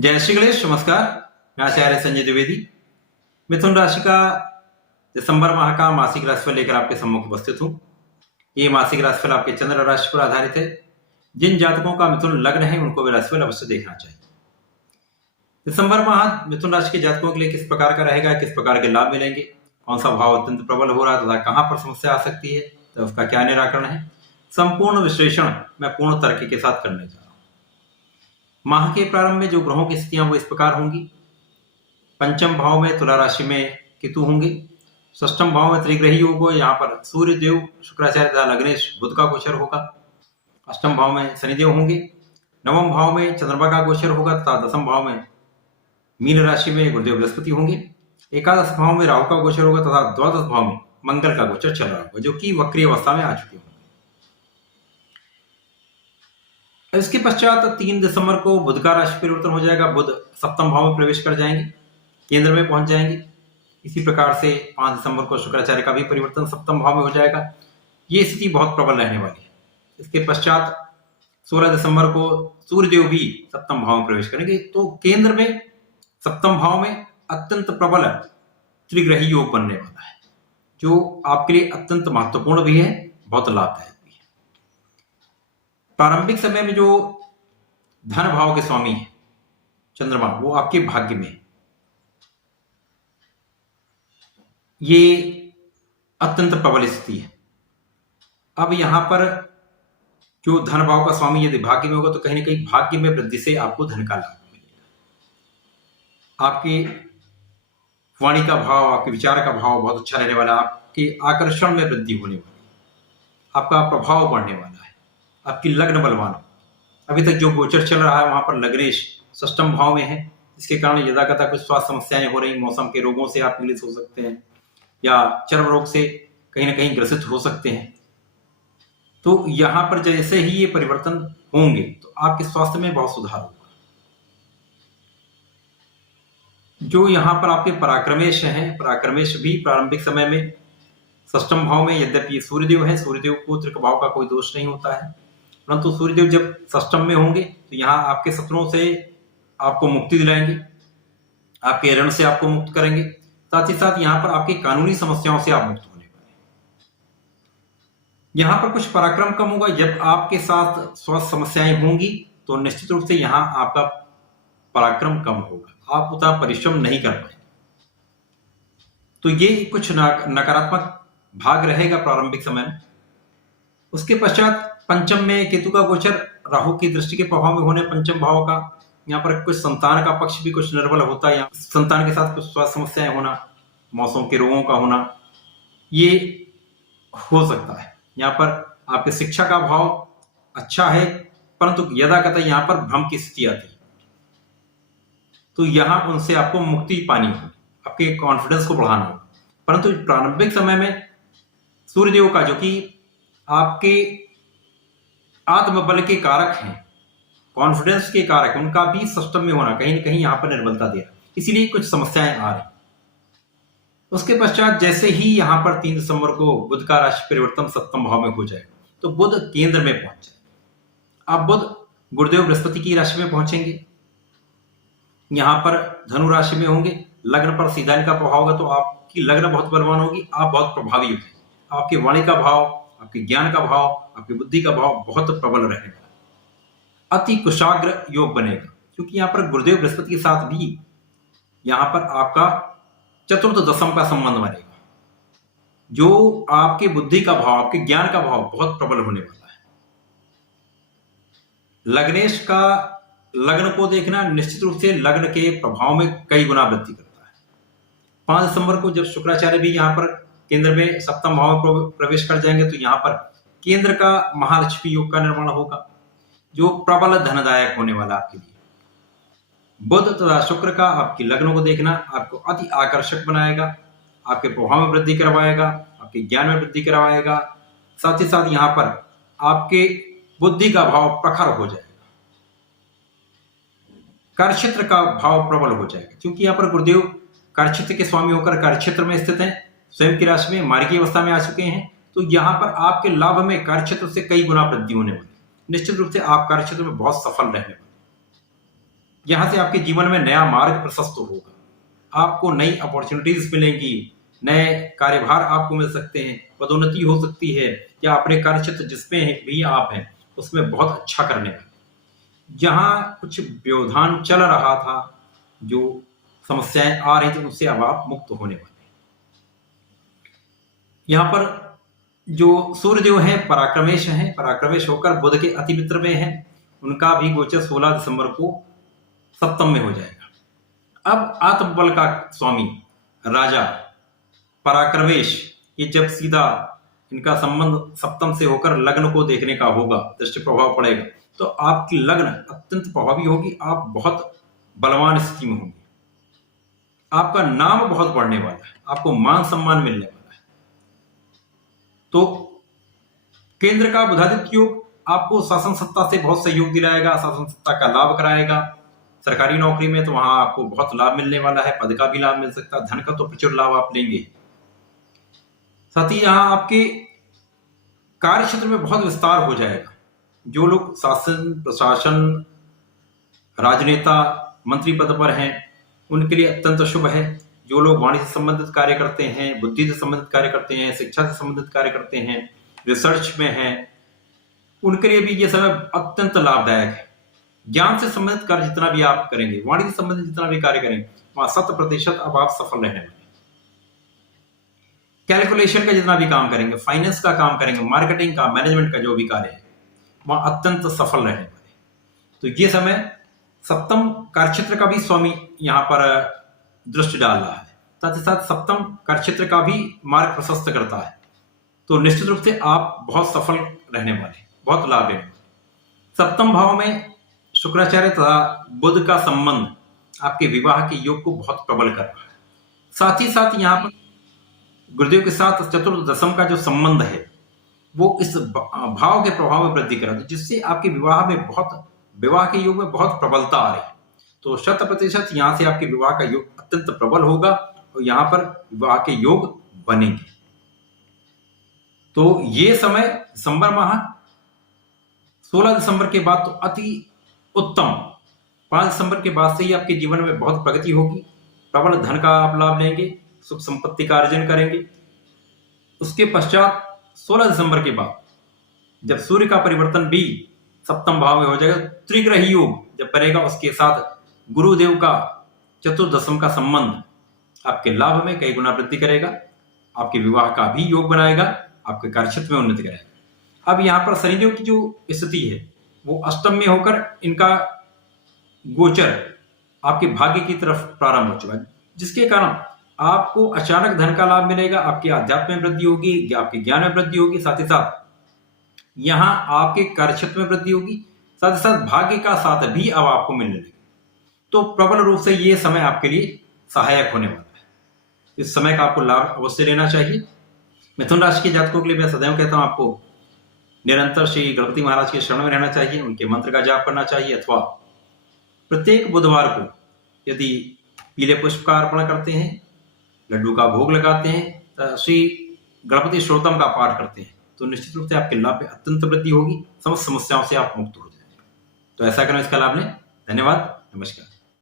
जय श्री गणेश। नमस्कार, मैं आचार्य संजय द्विवेदी मिथुन राशि का दिसंबर माह का मासिक राशिफल लेकर आपके सम्मुख उपस्थित हूँ। ये मासिक राशिफल आपके चंद्र राशि पर आधारित है। जिन जातकों का मिथुन लग्न है उनको भी राशिफल अवश्य देखना चाहिए। दिसंबर माह मिथुन राशि के जातकों के लिए किस प्रकार का रहेगा, किस प्रकार के लाभ मिलेंगे, कौन सा भाव अत्यंत प्रबल हो रहा है तथा कहाँ पर समस्या आ सकती है, तो उसका क्या निराकरण है, संपूर्ण विश्लेषण मैं पूर्ण तर्क के साथ करने जा रहा हूँ। माह के प्रारंभ में जो ग्रहों की स्थितियां वो इस प्रकार होंगी। पंचम भाव में तुला राशि में केतु होंगे। षष्ठम भाव में त्रिग्रही योग हो, यहाँ पर सूर्य देव, शुक्राचार्य तथा लग्नेश बुध का गोचर होगा। अष्टम भाव में शनिदेव होंगे। नवम भाव में चंद्रमा का गोचर होगा तथा दसम भाव में मीन राशि में गुरुदेव बृहस्पति होंगे। एकादश भाव में राहु का गोचर होगा तथा द्वादश भाव में मंगल का गोचर चल रहा होगा, जो कि वक्री अवस्था में आ चुके होंगे। इसके पश्चात 3 दिसंबर को बुध का राशि परिवर्तन हो जाएगा। बुध सप्तम भाव में प्रवेश कर जाएंगे, केंद्र में पहुंच जाएंगे। इसी प्रकार से 5 दिसंबर को शुक्राचार्य का भी परिवर्तन सप्तम भाव में हो जाएगा। ये स्थिति बहुत प्रबल रहने वाली है। इसके पश्चात 16 दिसंबर को सूर्यदेव भी सप्तम भाव में प्रवेश करेंगे। तो केंद्र में सप्तम भाव में अत्यंत प्रबल त्रिग्रही योग बनने वाला है, जो आपके लिए अत्यंत महत्वपूर्ण भी है, बहुत लाभदायक। प्रारंभिक समय में जो धन भाव के स्वामी है चंद्रमा, वो आपके भाग्य में, ये अत्यंत प्रबल स्थिति है। अब यहां पर जो धन भाव का स्वामी यदि भाग्य में होगा तो कहीं ना कहीं भाग्य में वृद्धि से आपको धन का लाभ मिलेगा। आपके वाणी का भाव, आपके विचार का भाव बहुत अच्छा रहने वाला है। आपके आकर्षण में वृद्धि होने वाली है, आपका प्रभाव बढ़ने वाला है, आपकी लग्न बलवान। अभी तक जो गोचर चल रहा है वहां पर लग्नेश षष्ठम भाव में है, जिसके कारण यदाकदा कुछ स्वास्थ्य समस्याएं हो रही, मौसम के रोगों से आप पीड़ित हो सकते हैं या चर्म रोग से कहीं ना कहीं ग्रसित हो सकते हैं। तो यहां पर जैसे ही ये परिवर्तन होंगे तो आपके स्वास्थ्य में बहुत सुधार होगा। जो यहां पर आपके पराक्रमेश हैं, पराक्रमेश भी प्रारंभिक समय में षष्ठम भाव में, यद्यपि सूर्यदेव है, सूर्यदेव को त्रिक भाव का कोई दोष नहीं होता है, परंतु सूर्यदेव जब षष्ठम में होंगे तो यहाँ आपके शत्रुओं से आपको मुक्ति दिलाएंगे, आपके ऋण से आपको मुक्त करेंगे, साथ ही साथ यहाँ पर आपकी कानूनी समस्याओं से आप मुक्त होने वाले। यहाँ पर कुछ पराक्रम कम होगा। जब आपके साथ स्वास्थ्य समस्याएं होंगी तो निश्चित रूप से यहाँ आपका पराक्रम कम होगा, आप उतना परिश्रम नहीं कर पाएंगे। तो ये कुछ नकारात्मक भाग रहेगा प्रारंभिक समय में। उसके पश्चात पंचम में केतु का गोचर, राहु की दृष्टि के प्रभाव में होने पंचम भाव का, यहाँ पर कुछ संतान का पक्ष भी कुछ निर्बल होता है। यहाँ संतान के साथ कुछ स्वास्थ्य समस्याएं होना, मौसम के रोगों का होना, ये हो सकता है। यहाँ पर आपके शिक्षा का भाव अच्छा है, परंतु यदाकदा यहाँ पर भ्रम की स्थिति आती है, तो यहाँ उनसे आपको मुक्ति पानी होगी, आपके कॉन्फिडेंस को बढ़ाना होगा। परंतु प्रारंभिक समय में सूर्यदेव का, जो कि आपके आत्मबल के कारक हैं, कॉन्फिडेंस के कारक, उनका भी षष्ठम में होना कहीं ना कहीं यहाँ पर निर्बलता दे रहा है, इसीलिए कुछ समस्याएं आ रही। उसके पश्चात जैसे ही यहाँ पर 3 दिसंबर को बुध का राशि परिवर्तन सप्तम भाव में हो जाएगा तो बुध केंद्र में पहुंच जाए। अब बुध गुरुदेव बृहस्पति की राशि में पहुंचेंगे, यहाँ पर धनु राशि में होंगे। लग्न पर सीधा इनका प्रभाव होगा, तो आपकी लग्न बहुत बलवान होगी, आप बहुत प्रभावी होंगे। आपकी वाणी का भाव, आपके ज्ञान का भाव, आपकी बुद्धि का भाव बहुत प्रबल रहेगा। अति कुशाग्र योग बनेगा, क्योंकि यहाँ पर गुरुदेव बृहस्पति के साथ भी यहाँ पर आपका चतुर्थ दशम का संबंध बनेगा, जो आपके बुद्धि का भाव, आपके ज्ञान का भाव बहुत प्रबल होने वाला है। लग्नेश का लग्न को देखना निश्चित रूप से लग्न के प्रभाव में कई गुना वृद्धि करता है। 5 दिसंबर को जब शुक्राचार्य भी यहाँ पर केंद्र में सप्तम भाव में प्रवेश कर जाएंगे तो यहाँ पर केंद्र का महालक्ष्मी योग का निर्माण होगा, जो प्रबल धनदायक होने वाला आपके लिए। बुध तथा शुक्र का आपकी लग्न को देखना आपको अति आकर्षक बनाएगा, आपके प्रभाव में वृद्धि करवाएगा, आपके ज्ञान में वृद्धि करवाएगा, साथ ही साथ यहाँ पर आपके बुद्धि का भाव प्रखर हो जाएगा, कार्यक्षेत्र का भाव प्रबल हो जाएगा, क्योंकि यहाँ पर गुरुदेव कार्यक्षेत्र के स्वामी होकर कार्यक्षेत्र में स्थित हैं, स्वयं की राशि में मार्गी अवस्था में आ चुके हैं। तो यहाँ पर आपके लाभ में कार्यक्षेत्र से कई गुना वृद्धि होने वाली है। निश्चित रूप से आप कार्यक्षेत्र में बहुत सफल रहने वाले। यहाँ से आपके जीवन में नया मार्ग प्रशस्त होगा, आपको नई अपॉर्चुनिटीज मिलेंगी, नए कार्यभार आपको मिल सकते हैं, पदोन्नति हो सकती है, या अपने कार्य क्षेत्र जिसमें भी आप हैं उसमें बहुत अच्छा करने वाले। जहाँ कुछ व्यवधान चल रहा था, जो समस्याएं आ रही थी, उससे अब आप मुक्त होने वाले। यहाँ पर जो सूर्य जो है पराक्रमेश हैं, पराक्रमेश होकर बुध के अति मित्र में है, उनका भी गोचर 16 दिसंबर को सप्तम में हो जाएगा। अब आत्मबल का स्वामी राजा पराक्रमेश, ये जब सीधा इनका संबंध सप्तम से होकर लग्न को देखने का होगा, दृष्टि प्रभाव पड़ेगा, तो आपकी लग्न अत्यंत प्रभावी होगी, आप बहुत बलवान स्थिति में होंगे, आपका नाम बहुत बढ़ने वाला है, आपको मान सम्मान मिलने वाला है। तो केंद्र का बुधादित्य योग आपको शासन सत्ता से बहुत सहयोग दिलाएगा, शासन सत्ता का लाभ कराएगा। सरकारी नौकरी में तो वहां आपको बहुत लाभ मिलने वाला है, पद का भी लाभ मिल सकता है, धन का तो प्रचुर लाभ आप लेंगे। साथ ही यहाँ आपके कार्य क्षेत्र में बहुत विस्तार हो जाएगा। जो लोग शासन, प्रशासन, राजनेता, मंत्री पद पर हैं, उनके लिए अत्यंत शुभ है। जो लोग वाणिज्य से संबंधित कार्य करते हैं, बुद्धि से संबंधित कार्य करते हैं, शिक्षा से संबंधित कार्य करते हैं, रिसर्च में हैं, उनके लिए भी ये समय अत्यंत लाभदायक है। ज्ञान से संबंधित कार्य जितना भी आप करेंगे, वाणिज्य से संबंधित जितना भी कार्य करेंगे, वहां 100% अब आप सफल रहने वाले। कैलकुलेशन का जितना भी काम करेंगे, फाइनेंस का काम करेंगे, मार्केटिंग का, मैनेजमेंट का जो भी कार्य है, वहां अत्यंत सफल रहने वाले। तो ये समय सप्तम कार्यक्षेत्र का भी स्वामी यहाँ पर दृष्टि डाल रहा है, साथ ही साथ सप्तम कार्यक्षेत्र का भी मार्ग प्रशस्त करता है। तो निश्चित रूप से आप बहुत सफल रहने वाले, बहुत लाभ लेने वाले। सप्तम भाव में शुक्राचार्य तथा बुध का संबंध आपके विवाह के योग को बहुत प्रबल कर रहा है। साथ ही साथ यहाँ पर गुरुदेव के साथ चतुर्थ दशम का जो संबंध है, वो इस भाव के प्रभाव में वृद्धि कराता है, जिससे आपके विवाह के योग में बहुत प्रबलता आ रही है। तो 100% यहाँ से आपके विवाह का योग अत्यंत प्रबल होगा और यहाँ पर विवाह के योग बनेंगे। तो ये समय दिसंबर माह 16 दिसंबर के बाद तो अति उत्तम, 5 दिसंबर के बाद से ही आपके जीवन में बहुत प्रगति होगी, प्रबल धन का आप लाभ लेंगे, सुख संपत्ति का अर्जन करेंगे। उसके पश्चात 16 दिसंबर के बाद जब सूर्य का परिवर्तन भी सप्तम भाव में हो जाएगा, त्रिग्रही योग जब बनेगा, उसके साथ गुरुदेव का चतुर्दशम का संबंध आपके लाभ में कई गुना वृद्धि करेगा, आपके विवाह का भी योग बनाएगा, आपके कार्यक्षेत्र में उन्नति करेगा। अब यहाँ पर शनिदेव की जो स्थिति है वो अष्टम में होकर इनका गोचर आपके भाग्य की तरफ प्रारंभ हो चुका है, जिसके कारण आपको अचानक धन का लाभ मिलेगा, आपके आध्यात्म में वृद्धि होगी, आपके ज्ञान में वृद्धि होगी, साथ ही साथ यहाँ आपके कार्यक्षेत्र में वृद्धि होगी, साथ ही साथ भाग्य का साथ भी अब आपको मिलने लगेगा। तो प्रबल रूप से ये समय आपके लिए सहायक होने वाला है। इस समय का आपको लाभ अवश्य लेना चाहिए। मिथुन राशि के जातकों के लिए मैं सदैव कहता हूं, आपको निरंतर श्री गणपति महाराज के शरण में रहना चाहिए, उनके मंत्र का जाप करना चाहिए, अथवा प्रत्येक बुधवार को यदि पीले पुष्प का अर्पण करते हैं, लड्डू का भोग लगाते हैं, श्री गणपति श्रोतम का पाठ करते हैं, तो निश्चित रूप से आपके लाभ में अत्यंत वृद्धि होगी, समस्त समस्याओं से आप मुक्त हो जाएंगे। तो ऐसा करें, इसका लाभ लें। धन्यवाद, नमस्कार।